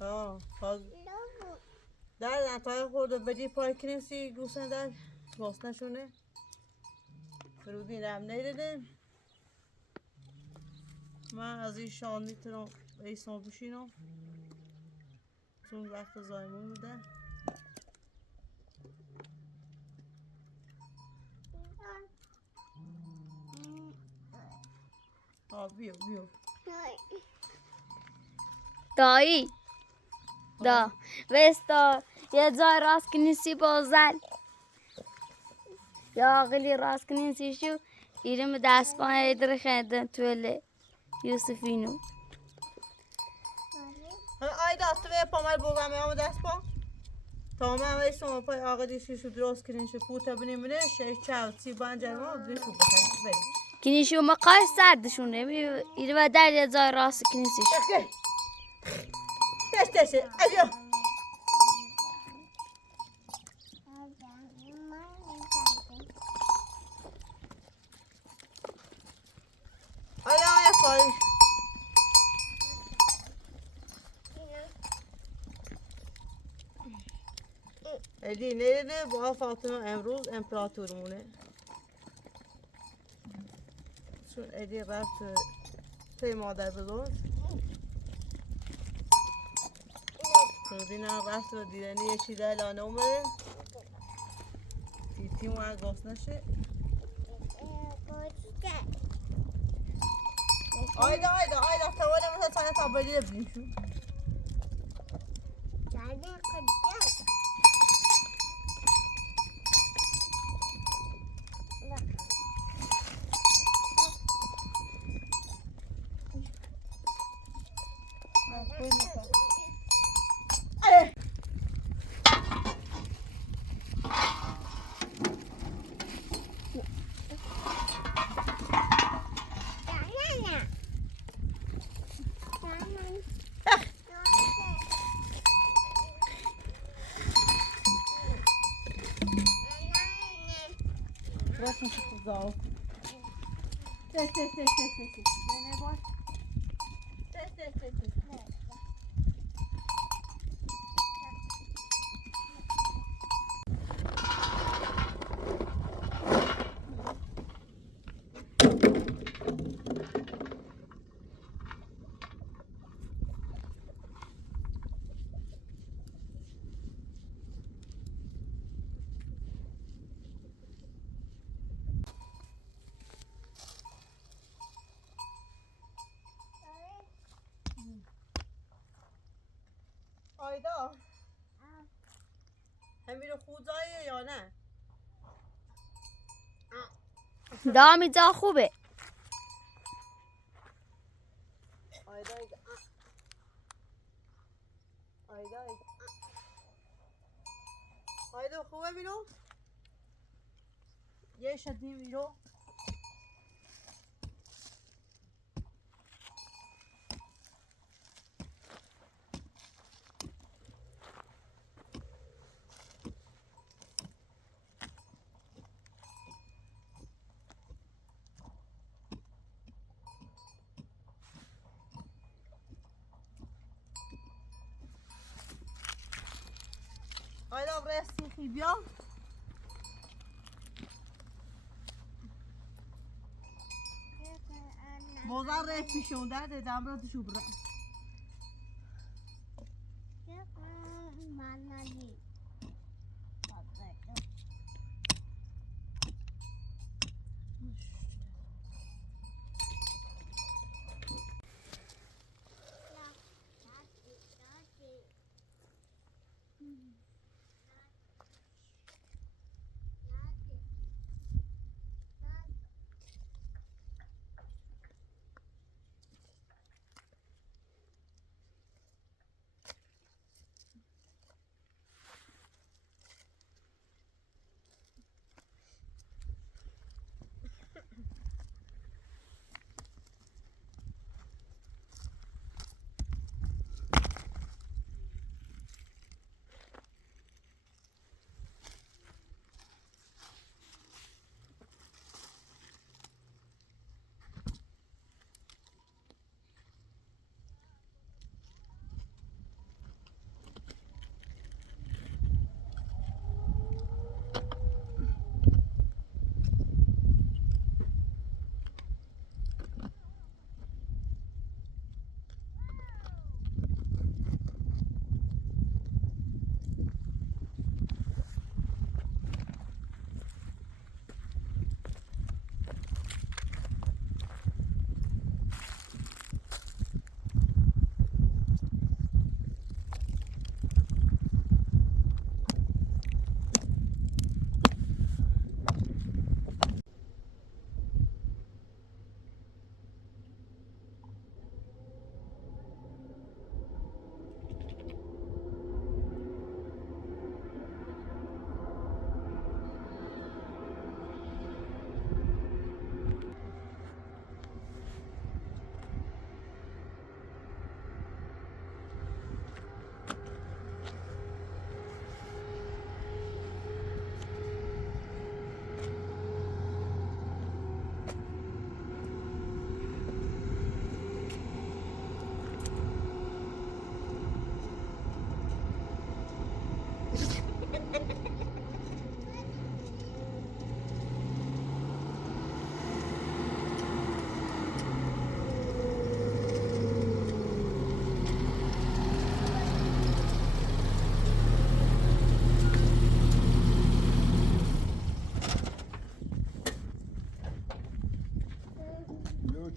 آه در نتایج خورده بدی پای کنیسی گوسن در باست نشونه فرودی رم نیده من از این شان میتونم ایسان بشینم چون وقت زایمون میده بیو دایی دا وستا یه جای راست کنیسی بازل یا آقلی راست کنیسی شو ایرم دست پای ایدر خیدن توله یوسفینو آیدا تو به پامال بوگم همه دست پا تا من ایسان پای آقلی شو درست کنین شو پوتا بینیم بینه شیش چاو سی بانجر ما بریشو بکنیم بریم کنیشو ما قای سردشون ایرم در یه جای راست کنیسی شو تست ادیا آیا فایش ادی نیده با فاطمه امروز امپراتورمونه چون ادی رفت پی مادر بزرگ فرودینا رفت و دیدنی یه چیزه لانه اومده تیتی اون گاز نشه آیدا توانه مثل تانه تابلی ببینیم شو راست میشه خوزاو تست نه باش تست آیدا همین رو خوزاییه یا نه دامی جا خوبه آیدا خوبه بینو یه شدیم بیرو آیدا برستی خی بیا بازار ره پیشونده ده دم را تو برا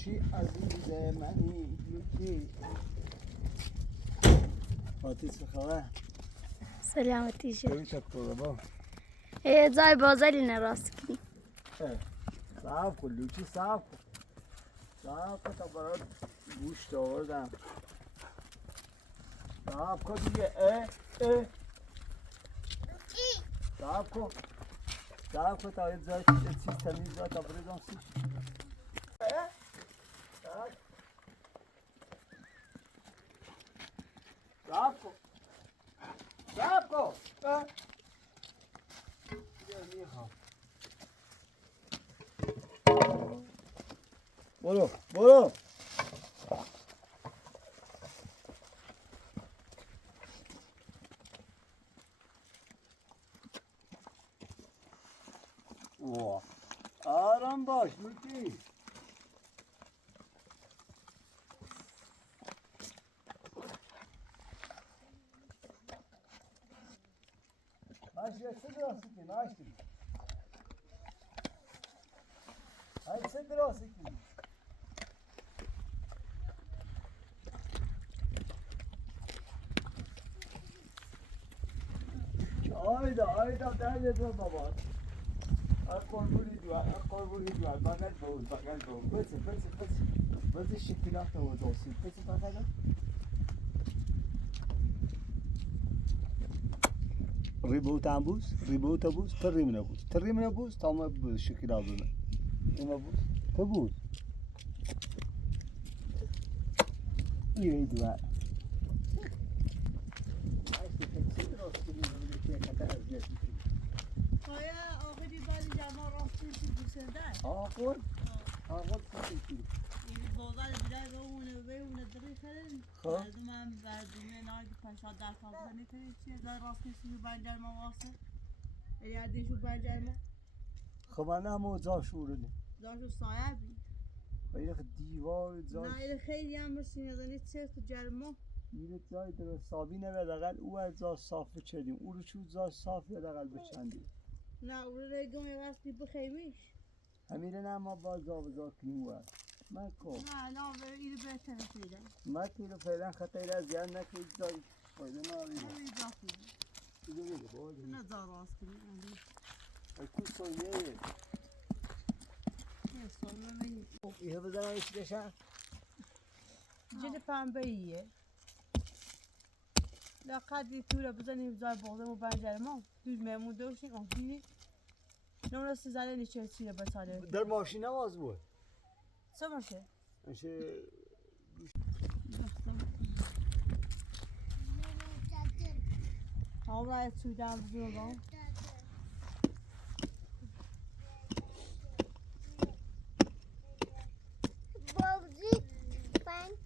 لوچی عزیز منی لوچی فاتی چه خبر؟ سلامتی شد. ببین چه با جای بازاری نراست کنی. صاحب کن لوچی صاحب کن تا برات گوشت آوردم صاحب کن دیگه صاحب کن تا یه جای چیز تمیز جای تا بریدم سیش صاحب کن برو آرام باش لوتی Hadi biraz ekin. Ayda derle dur baba. Akor diyor. Bagel boğul. Pıtı şıkkıdak da olsun. Pıtı bakalım. Ribout ambus, ribout abus, Terrim abus, tamam şıkkıdak bunu. Ama bu tabut. İyi diyor. آیا آقای بعد جمع راستی چی دوسته؟ آقا چی؟ این بازار بیای به اون دری خرید. از من بردیم ناگی 50 درصد نکنید چیه در راستی سوی بنجر ما واسه. یادیشو بنجر ما. خب من هم زاشورده. زاشو سایه بی. خیلی دیوار زاش. نه خیلی هم بسیم یادنی چه تو جرما. این جای در صابی نمیداغل او از زاش صاف بچدیم. او رو چو زاش صاف یاداغل بچندیم. نه او رو رگم یه وقتی بخیمیش. همیشه نه ما باز آبزار کنیم و من کو. نه اینو بهتره فعلا. من که فعلا خطر از زیاد نکنید جای فایده نداره. همین جاتی. اینو میگه باز. نه زاراس کنیم. اکو سویه. نه سویه می. اینو بزنم ایش بشن. جد پنبه ایه. لقدی تو رو بزنیم زار بازم و بنجر ما. دوش مهمون دوشیم آبی. نون سیزده نیچه چیه بساله. در ماشین نواز بود. چه باشه؟ میشه Alright, two down zero. بازی پنج.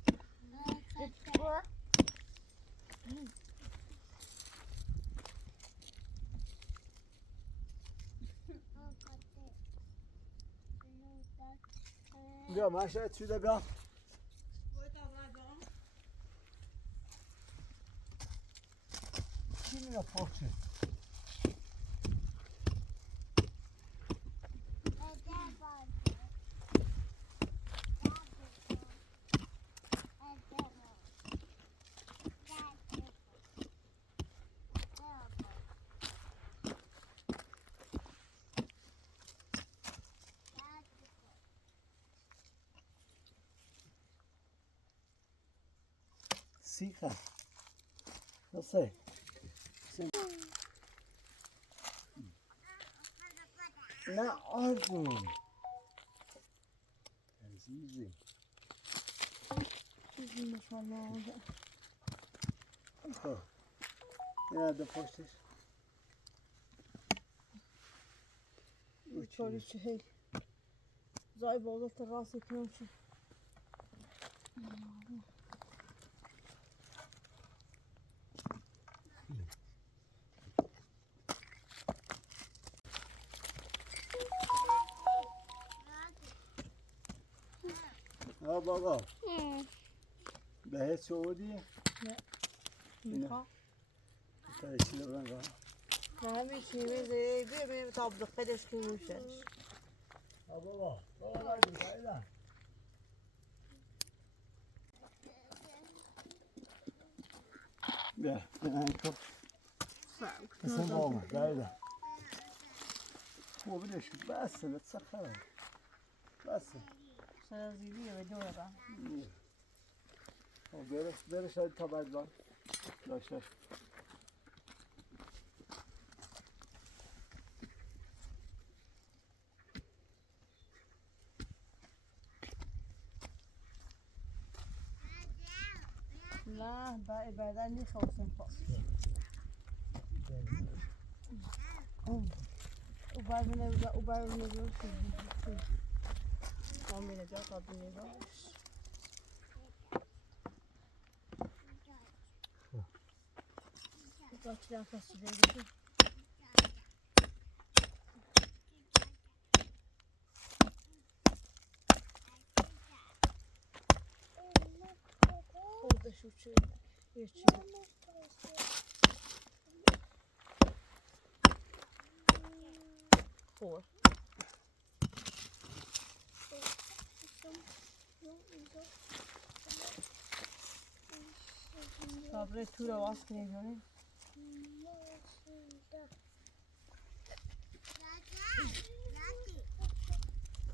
بیا ماشین شده بیا کی میره پاچه سیخه نسه نه آرگون عزیزی ماشاءالله. خب این در پشتش چوری چه زای بازار تراسی کنم چی ها بابا بهت شودی؟ نه میخوام تا چی دارن گاه نه همیشه میزه بیا تا بخدش که میشش ها بابا بابا بایدی Ja, enkel. Sen var man, där är det. هو بدش بس بتسخر بس سرازیریه به دوره با برش تا بعد با داشته نه بعدا میخواستم پاس او بعد نمیدونم کامی نجا قابل نگاهش بچه نفس چی بگیدی خوردشو چه یه چی خور صبره تو رو واس کنی جونه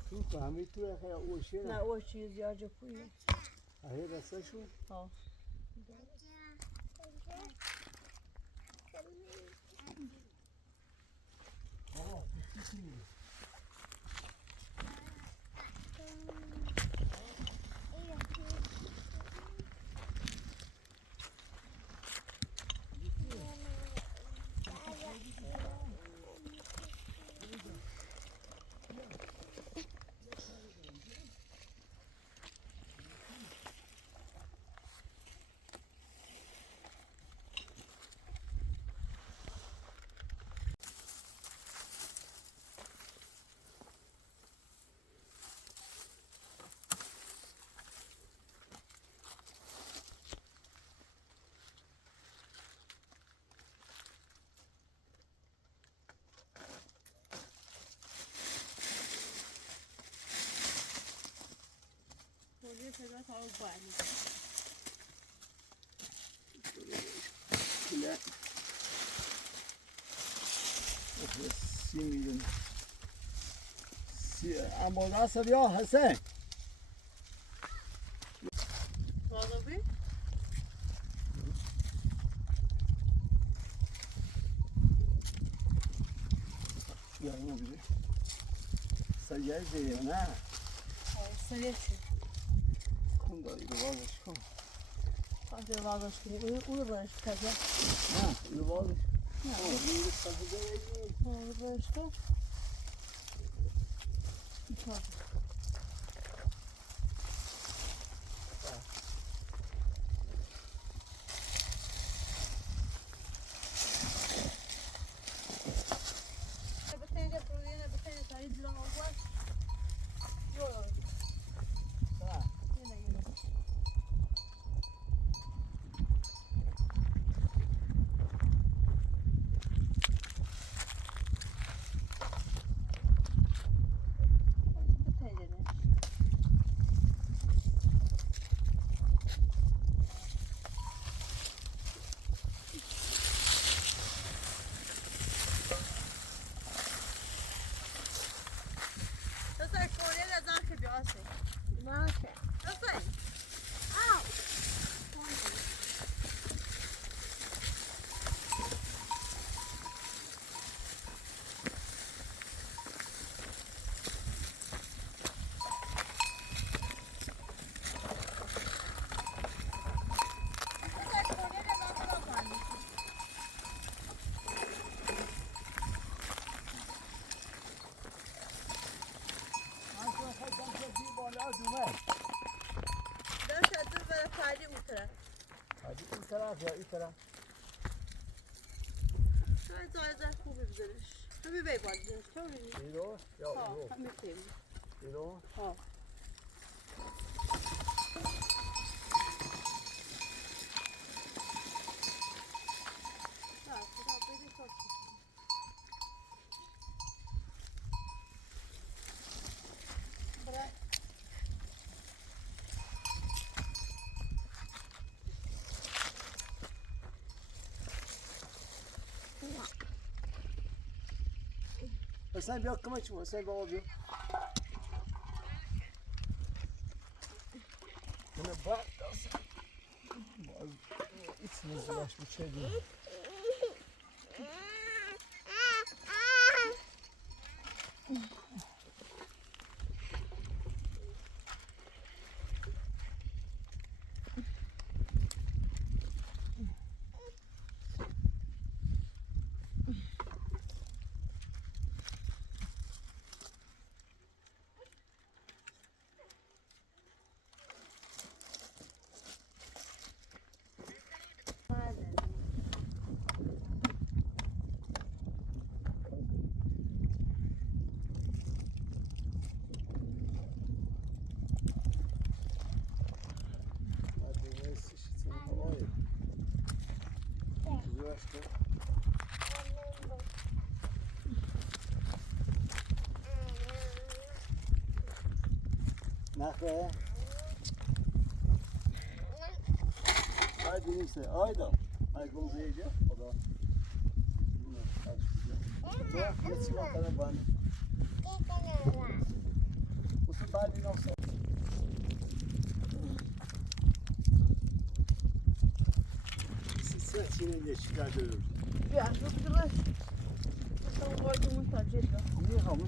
تو فهمی تو خیلی اوشی نه او چیز یا جو پویه اهی رسته شو ها خودی پدر تا رو باید Kule. سی میلیون اما دست یا حسین راضی یا اینو بیده سریعه دیگه نه سریع چی؟ کن داری رو بازش کن خواهد رو بازش کنی اون رو برش کجا؟ نه رو بازش نه رو برش کن این طرف یا این طرف شاید زایده خوبی بذارش تو بی باید بذارش تو بی ایرو یا ایرو همه تیمی ایرو ها حسین بیا کمک کن حسین بابا بیا من بعد ایچ نزدش بچه دیم نخه باید بینیم آیدا باید گم زیجه خدا یه چی وقت دارم بانه اصلا باید بینیم سه سه چی نگه چی کرده رو بیا شو درست اصلا باید منتجد را میخوام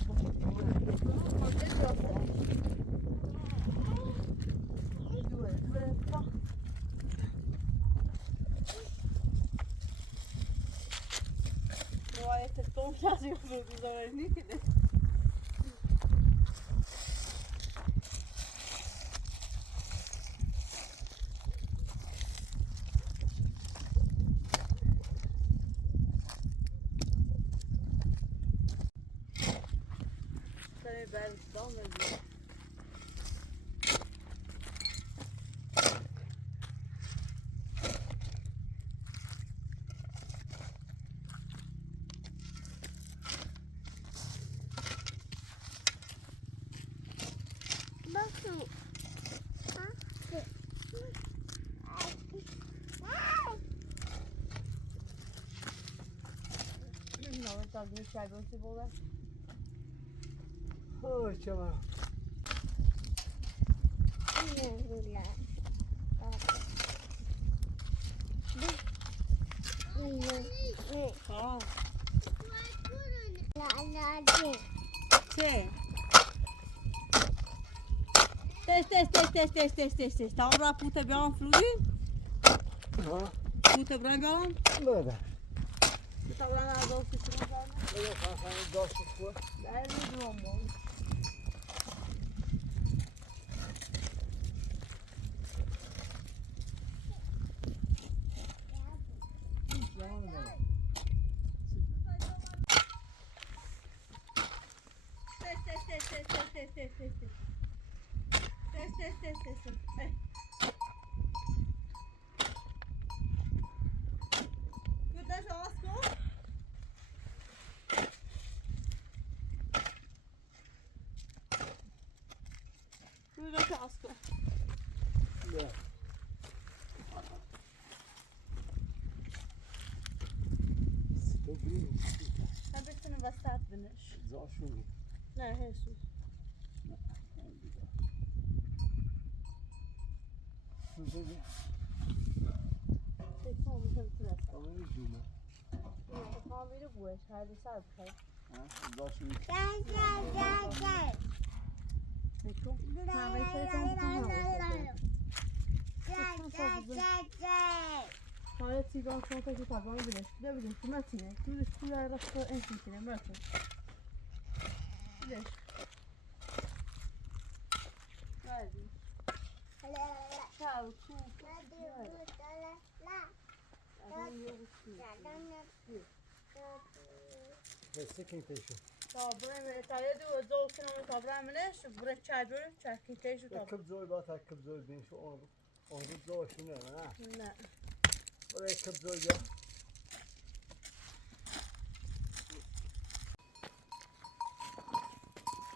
Tomšas je Froudu zavrni, ne? Sen är bergsdagen eller? Tak když čábil si vole. Oj, čema. چه؟ تست تمام را پوت بیام فرودی؟ ها؟ پوت بیام؟ بله. طبعا از آب کشیدم بله خواهم داشت خود. در میدونم تست Gördün şu asko? Gördün şu asko? Ne? Sen besini vasat biniş. Zaşuni. Ne Jesus. Süzeli. Tekrar bir şey biraz. Ama ne cümle? Ne tamam biri bu iş. Hadi sarp kay. Ha? Zaşuni. Tekrar. Ha ben sen tamam. حالا سیگار شما تا که تبان بینش بینش تو متینه تو در رفت این میکنه مرتون بینش بردی شاو تو Neyse ki teşekkür. Tabrem tayı diyor zor ama tabremmiş buraya çadır çarkı teşu tab. Kıp zoy bat kıp zoy bin şu onu zor şunu ha. Ne? Oraya kıp zoy ya.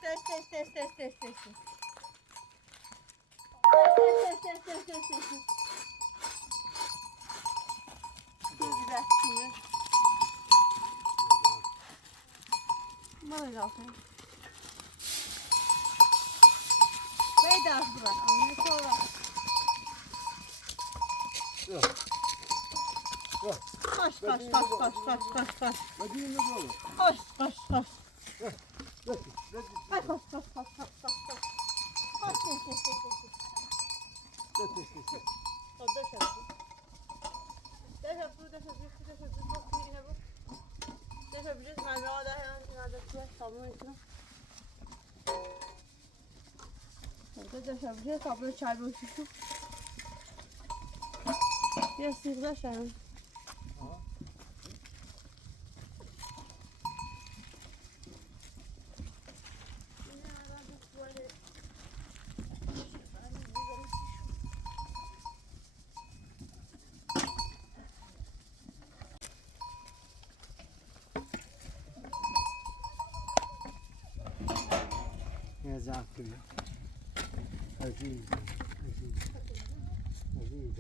Test. Dur bir dakika. ما اضافه پیدا برا اون تو خوش خوش خوش خوش خوش خوش خوش بدین نبود. خوش خوش خوش خوش خوش خوش خوش یه سیغده شدن يا زعفري عزيز عزيز عزيز